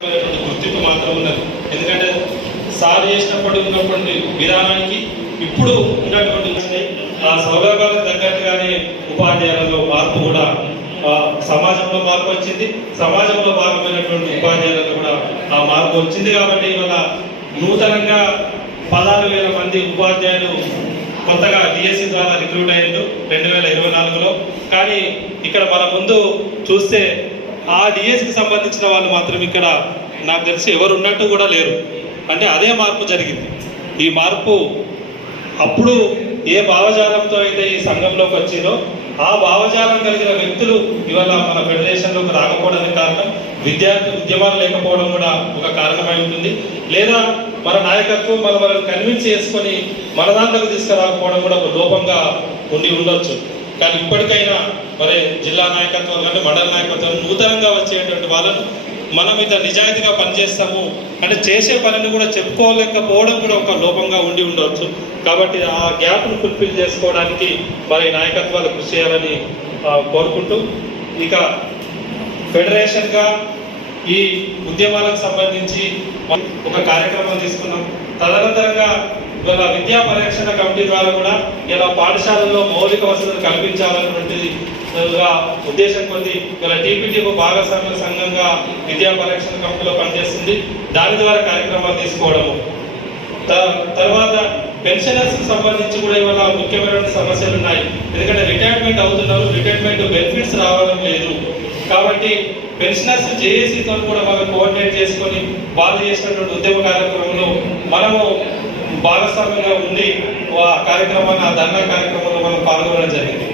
గుర్తింపు మాత్రం ఉన్నది. ఎందుకంటే సార్ చేసినప్పటి ఉన్నటువంటి విధానానికి ఇప్పుడు ఉన్నటువంటి ఆ సౌలభ్యాలకు తగ్గట్టుగానే ఉపాధ్యాయులలో మార్పు కూడా సమాజంలో మార్పు వచ్చింది. సమాజంలో భాగమైనటువంటి ఉపాధ్యాయులలో కూడా ఆ మార్పు వచ్చింది. కాబట్టి ఇవాళ నూతనంగా 16,000 మంది ఉపాధ్యాయులు కొత్తగా డిఎస్సి ద్వారా రిక్రూట్ అయ్యారు 2024లో. కానీ ఇక్కడ మన ముందు చూస్తే ఆ డిఎస్సికి సంబంధించిన వాళ్ళు మాత్రం ఇక్కడ నాకు తెలిసి ఎవరు ఉన్నట్టు కూడా లేరు. అంటే అదే మార్పు జరిగింది. ఈ మార్పు అప్పుడు ఏ భావజాలంతో అయితే ఈ సంఘంలోకి వచ్చిందో ఆ భావజాలం కలిగిన వ్యక్తులు ఇవాళ మన ఫెడరేషన్లోకి రాకపోవడానికి కారణం విద్యార్థి ఉద్యమాలు లేకపోవడం కూడా ఒక కారణమై ఉంటుంది. లేదా మన నాయకత్వం మనల్ని కన్విన్స్ చేసుకొని మన దాంట్లోకి తీసుకురాకపోవడం కూడా ఒక లోపంగా ఉండి ఉండొచ్చు. కానీ ఇప్పటికైనా మరి జిల్లా నాయకత్వం కానీ మండల నాయకత్వం నూతనంగా వచ్చేటువంటి వాళ్ళను మనం ఇంత నిజాయితీగా పనిచేస్తాము అంటే చేసే పనిని కూడా చెప్పుకోలేకపోవడం కూడా ఒక లోపంగా ఉండి ఉండవచ్చు. కాబట్టి ఆ గ్యాప్ను ఫుల్ఫిల్ చేసుకోవడానికి మరి నాయకత్వాలు కృషి చేయాలని కోరుకుంటూ, ఇక ఫెడరేషన్గా ఈ ఉద్యమాలకు సంబంధించి ఒక కార్యక్రమం తీసుకున్నాం. తదనంతరంగా ఇవాళ విద్యా పరిరక్షణ కమిటీ ద్వారా కూడా ఇలా పాఠశాలల్లో మౌలిక వసతులు కల్పించాలన్నటువంటి ఉద్దేశం కొద్ది ఇలా టీపీటీ భాగస్వామ్య సంఘంగా విద్యా పరిరక్షణ కమిటీలో పనిచేస్తుంది. దాని ద్వారా కార్యక్రమాలు తీసుకోవడము. తర్వాత పెన్షనర్స్కి సంబంధించి కూడా ఇవాళ ముఖ్యమైన సమస్యలు ఉన్నాయి. ఎందుకంటే రిటైర్మెంట్ అవుతున్నారు, రిటైర్మెంట్ బెనిఫిట్స్ రావడం లేదు. కాబట్టి పెన్షనర్స్ జేఏసీతో కూడా మనం కోఆర్డినేట్ చేసుకొని వాళ్ళు చేసినటువంటి ఉద్యమ కార్యక్రమంలో మనము భాగస్వామ్యంగా ఉండి ఆ కార్యక్రమాన్ని ఆ ధర్నా కార్యక్రమంలో మనం పాల్గొనడం జరిగింది.